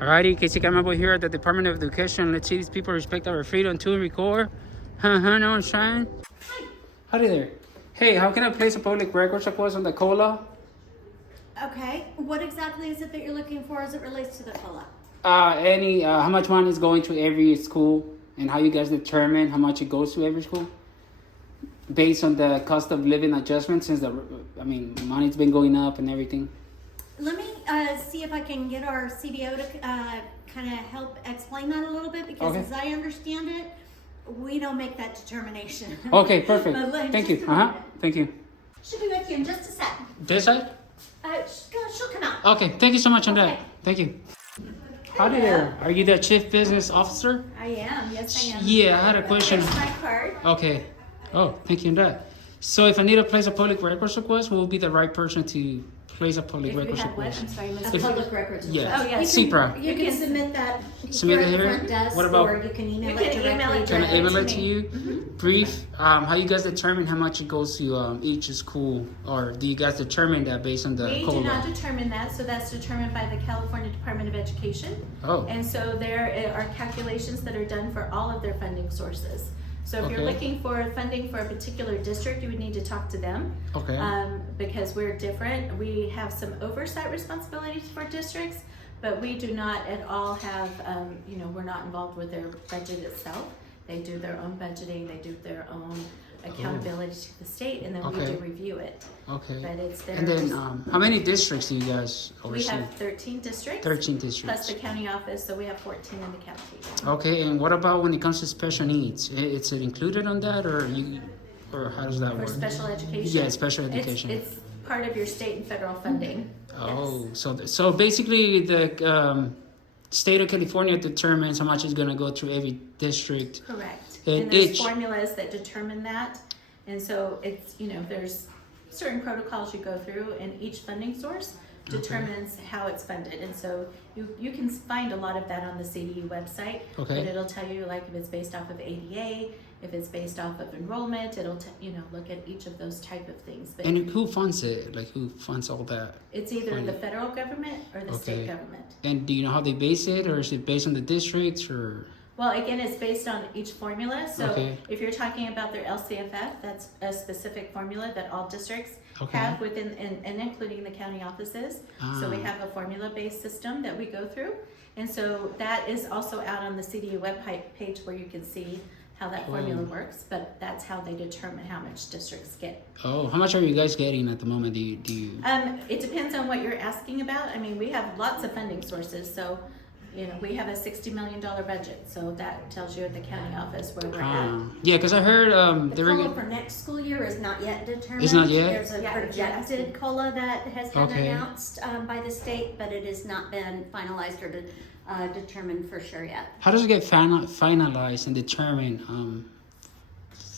Alrighty, Casey Camabo here at the Department of Education. Let's see these people respect our freedom to record. Know what I'm saying? Howdy there. Hey, how can I place a public records request on the COLA? Okay, what exactly is it that you're looking for as it relates to the COLA? How much money is going to every school and how you guys determine how much it goes to every school? Based on the cost of living adjustment since money's been going up and everything. Let me see if I can get our CBO to kind of help explain that a little bit because as I understand it, we don't make that determination. Okay, perfect. Thank you. Thank you. She'll be with you in just a sec. This side? She'll come out. Okay, thank you so much on that. Thank you. Howdy there. Are you the Chief Business Officer? I am, yes I am. Yeah, I had a question. Here's my card. Okay. Oh, thank you on that. So if I need to place a public records request, who will be the right person to place a public records request? I'm sorry, a public records request. Yeah. Oh, yeah. CPRA. You can submit that Submit here it at the here? front desk, What about- or you can email You it can directly. email it Can I email it to to me. you? Brief. How you guys determine how much it goes to each school, or do you guys determine that based on the We COLA? do not determine that, so that's determined by the California Department of Education. Oh. And so there are calculations that are done for all of their funding sources. So if you're Okay. looking for funding for a particular district, you would need to talk to them. Okay. Because we're different. We have some oversight responsibilities for districts, but we do not at all have, we're not involved with their budget itself. They do their own budgeting, they do their own accountability to the state, and then we Okay. do review it. Okay. But it's theirs. And then how many districts do you guys We oversee? have 13 districts. 13 Plus districts. the county office, so we have 14 in the county. Okay, and what about when it comes to special needs? It's included on that, or how does that For work? special education? Yeah, special education. It's part of your state and federal funding. Oh, so basically the state of California determines how much is going to go to every district. Yes, correct. And And there's each- formulas that determine that. And so it's, there's certain protocols you go through, and each funding source determines how it's funded. And so you can find a lot of that on the CDU website. Okay. But it'll tell you like if it's based off of ADA, if it's based off of enrollment, it'll look at each of those type of things. But And who funds it? Like who funds all that? it's either funding? the federal government or the Okay. state government. And do you know how they base it, or is it based on the districts, or? Well, again, it's based on each formula. So Okay. if you're talking about their LCFF, that's a specific formula that all districts Okay. have within, and including the county offices. So we Ah. have a formula-based system that we go through. And so that is also out on the CDU page where you can see how that formula Oh. works, but that's how they determine how much districts get. Oh, how much are you guys getting at the moment? Do you? It depends on what you're asking about. I mean, we have lots of funding sources, so, we have a $60 million budget, so that tells you at the county office where we're at. Yeah, because I heard The they were. COLA for next school year is not yet determined. It's not yet? There's a Yeah, projected COLA that has been Okay. announced by the state, but it has not been finalized or determined for sure yet. How does it get finalized and determined?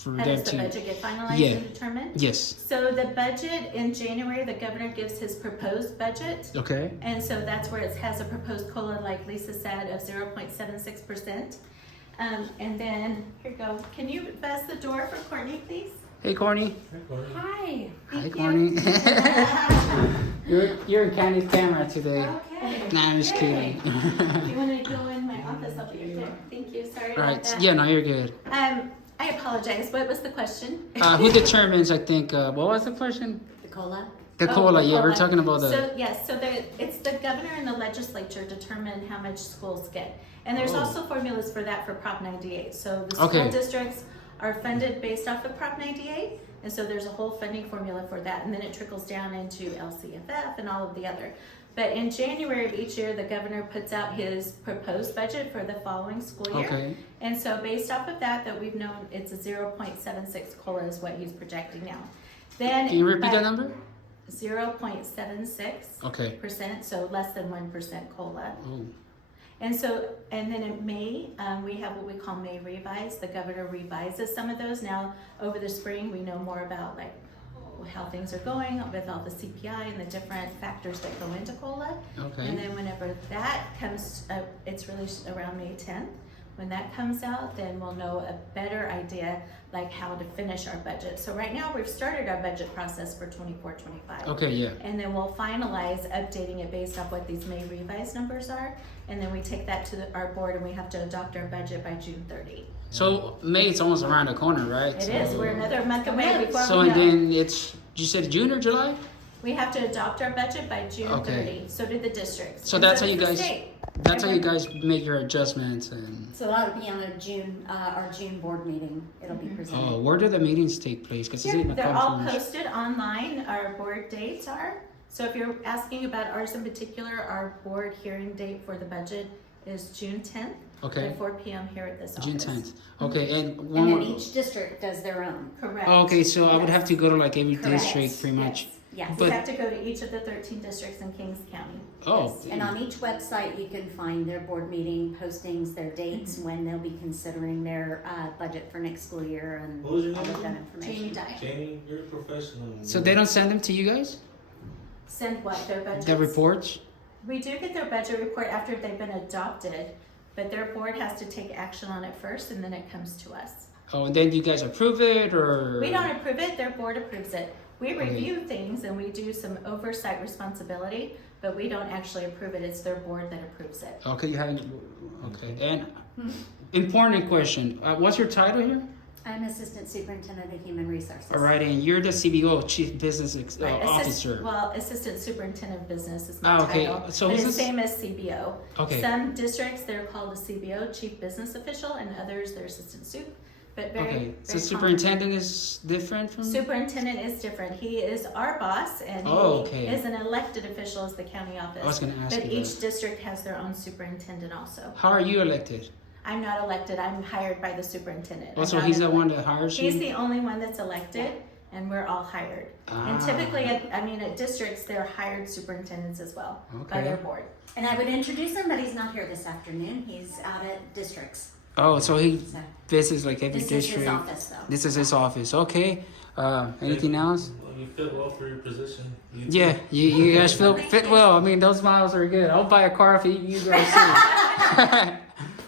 For How them does the to. budget get finalized Yeah. and determined? Yes. So the budget in January, the governor gives his proposed budget. Okay. And so that's where it has a proposed COLA, like Lisa said, of 0.76%. And then, here you go. Can you buzz the door for Courtney, please? Hey, Corny. Hi. Hi, Corny. you're in Candy's camera today. Okay. Nah, I'm just kidding. If you want to go in my office, I'll be right there. Thank you. Sorry All about right. that. Yeah, no, you're good. I apologize. What was the question? Who determines? I think. What was the question? The COLA? The Oh, COLA. the Yeah, we're COLA. talking about the. So yes, so it's the governor and the legislature determine how much schools get, and there's Oh. also formulas for that for Prop 98. So the Okay. school districts are funded based off of Prop 98, and so there's a whole funding formula for that, and then it trickles down into LCFF and all of the other. But in January of each year, the governor puts out his proposed budget for the following school year. Okay. And so based off of that we've known it's a 0.76 COLA is what he's projecting now. Then Can you repeat by that number? 0.76%, Okay. so less than 1% COLA. Oh. And then in May, we have what we call May revise. The governor revises some of those. Now, over the spring, we know more about like how things are going with all the CPI and the different factors that go into COLA. Okay. And then whenever that comes, it's released around May 10th. When that comes out, then we'll know a better idea like how to finish our budget. So right now we've started our budget process for 24-25. Okay, yeah. And then we'll finalize updating it based off what these May revised numbers are. And then we take that to our board and we have to adopt our budget by June 30. So May is almost around the corner, right? It is. We're another month away before So we and know. then it's, you said June or July? We have to adopt our budget by June Okay. 30. So do the districts. So And that's how does you the guys, state. that's how you guys make your adjustments and. So that'll be on our June board meeting. It'll be presented. Oh, where do the meetings take place? Because it's in the They're all conference. posted online. Our board dates are. So if you're asking about ours in particular, our board hearing date for the budget is June 10th Okay. at 4 p.m. here at this June office. 10th. Okay, and one And more. then each district does their own. Correct. Oh, okay, so I would have to go to like every Correct. district pretty much. Yes. You But- have to go to each of the 13 districts in Kings County. Oh, And on each website, you can find their board meeting postings, their dates, when they'll be considering their budget for next school year, and What was your all of name? that information. Jamie Dye. Jamie, you're a professional. so they don't send them to you guys? Send what? Their budgets? The reports? We do get their budget report after they've been adopted, but their board has to take action on it first and then it comes to us. Oh, and then you guys approve it or? We don't approve it, their board approves it. We Okay. review things and we do some oversight responsibility, but we don't actually approve it, it's their board that approves it. Okay, you haven't. Okay, and important question. What's your title here? I'm Assistant Superintendent of Human Resources. All right, and you're the CBO, Chief Business Right, Officer. Well, Assistant Superintendent of Business is my Ah, okay. title, So but is it's this- same as CBO. Okay. Some districts, they're called a CBO, Chief Business Official, and others, they're Assistant Sup, but very, Okay, so very superintendent is different from? Superintendent is different. He is our boss and Oh, he okay. is an elected official as the county office. I was gonna ask But you each that. district has their own superintendent also. How are you elected? I'm not elected, I'm hired by the superintendent. Oh, I'm so not he's an the one elect- that hires He's you? the only one that's elected and we're all hired. And Ah. typically, at districts, they're hired superintendents as well by Okay. their board. And I would introduce him, but he's not here this afternoon. He's out at districts. Oh, so he So visits like every this is his district. office, though. This is his office. Okay. Anything else? Well, you fit well for your position. Yeah, you guys fit well. I mean, those miles are good. I'll buy a car if you guys see.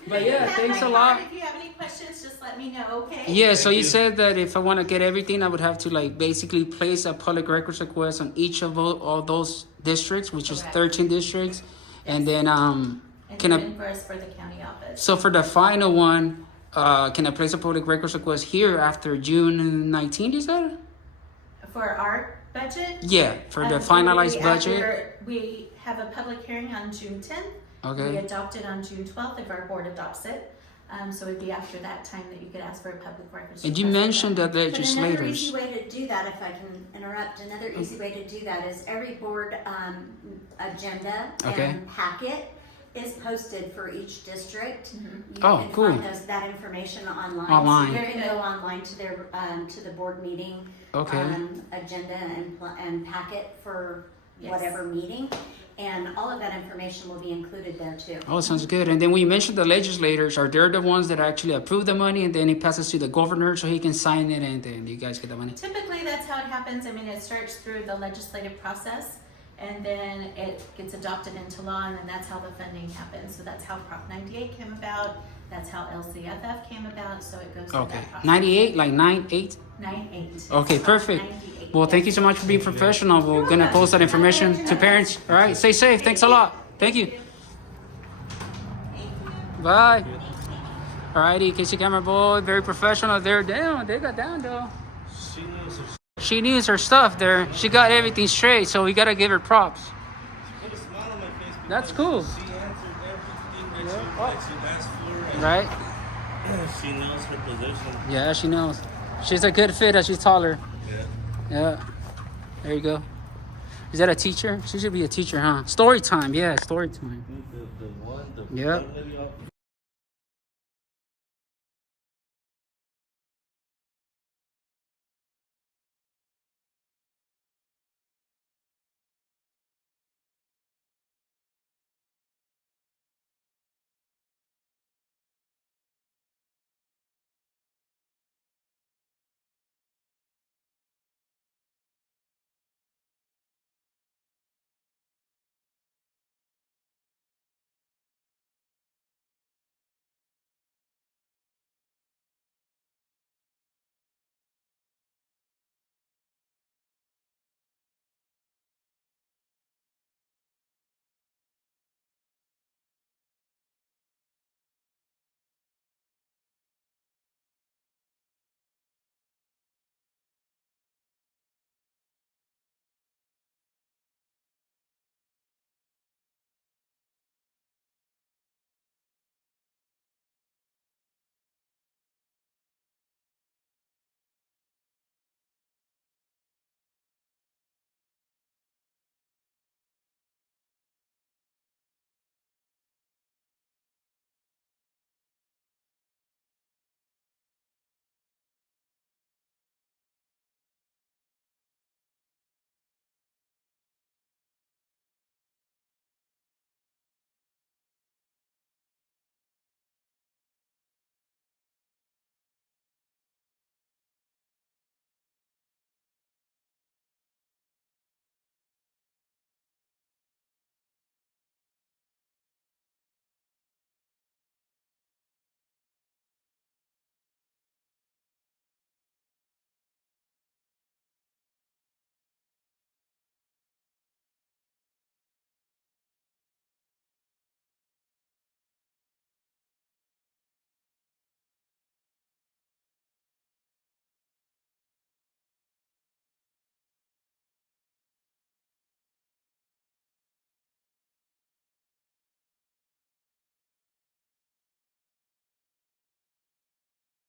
But You yeah, have thanks my a lot. card. If you have any questions, just let me know, okay? Yeah, so Thank you you. said that if I want to get everything, I would have to like basically place a public records request on each of all those districts, which is Correct. 13 districts, and then And can then I? invoice for the county office. So for the final one, can I place a public records request here after June 19th? You said? For our budget? Yeah, for the Um, finalized we- budget. after We have a public hearing on June 10th. We Okay. adopt it on June 12th if our board adopts it. So it'd be after that time that you could ask for a public records. And you request for mentioned that But another legislators. easy way to do that, if I can interrupt, another easy way to do that is every board agenda Okay. and packet is posted for each district. You Oh, can cool. find that information online. Online. So you can go online to their to the board meeting Okay. agenda and packet for Yes. whatever meeting, and all of that information will be included there too. Oh, sounds good. And then we mentioned the legislators. Are they the ones that actually approve the money, and then it passes to the governor so he can sign it, and then you guys get the money? Typically, that's how it happens. I mean, it starts through the legislative process, and then it gets adopted into law, and then that's how the funding happens. So that's how Prop 98 came about. That's how LCFF came about. So it goes through Okay. that process. 98, like 98. 98. Okay, perfect. 98. Well, thank you so much for being professional. We're gonna post that information to parents. All right, stay safe. Thanks a lot. Thank you. Bye. All righty, Casey Camera Boy, very professional. They're down. They got down though. She knows her. She needs her stuff there. She got everything straight, so we gotta give her props. Put a smile on my face. That's because cool. She answered everything that you asked for. Right? And she knows her position. Yeah, she knows. She's a good fit as she's taller. Yeah. Yeah. There you go. Is that a teacher? She should be a teacher, huh? Story time. Yeah, story time. The one, the Yep. young lady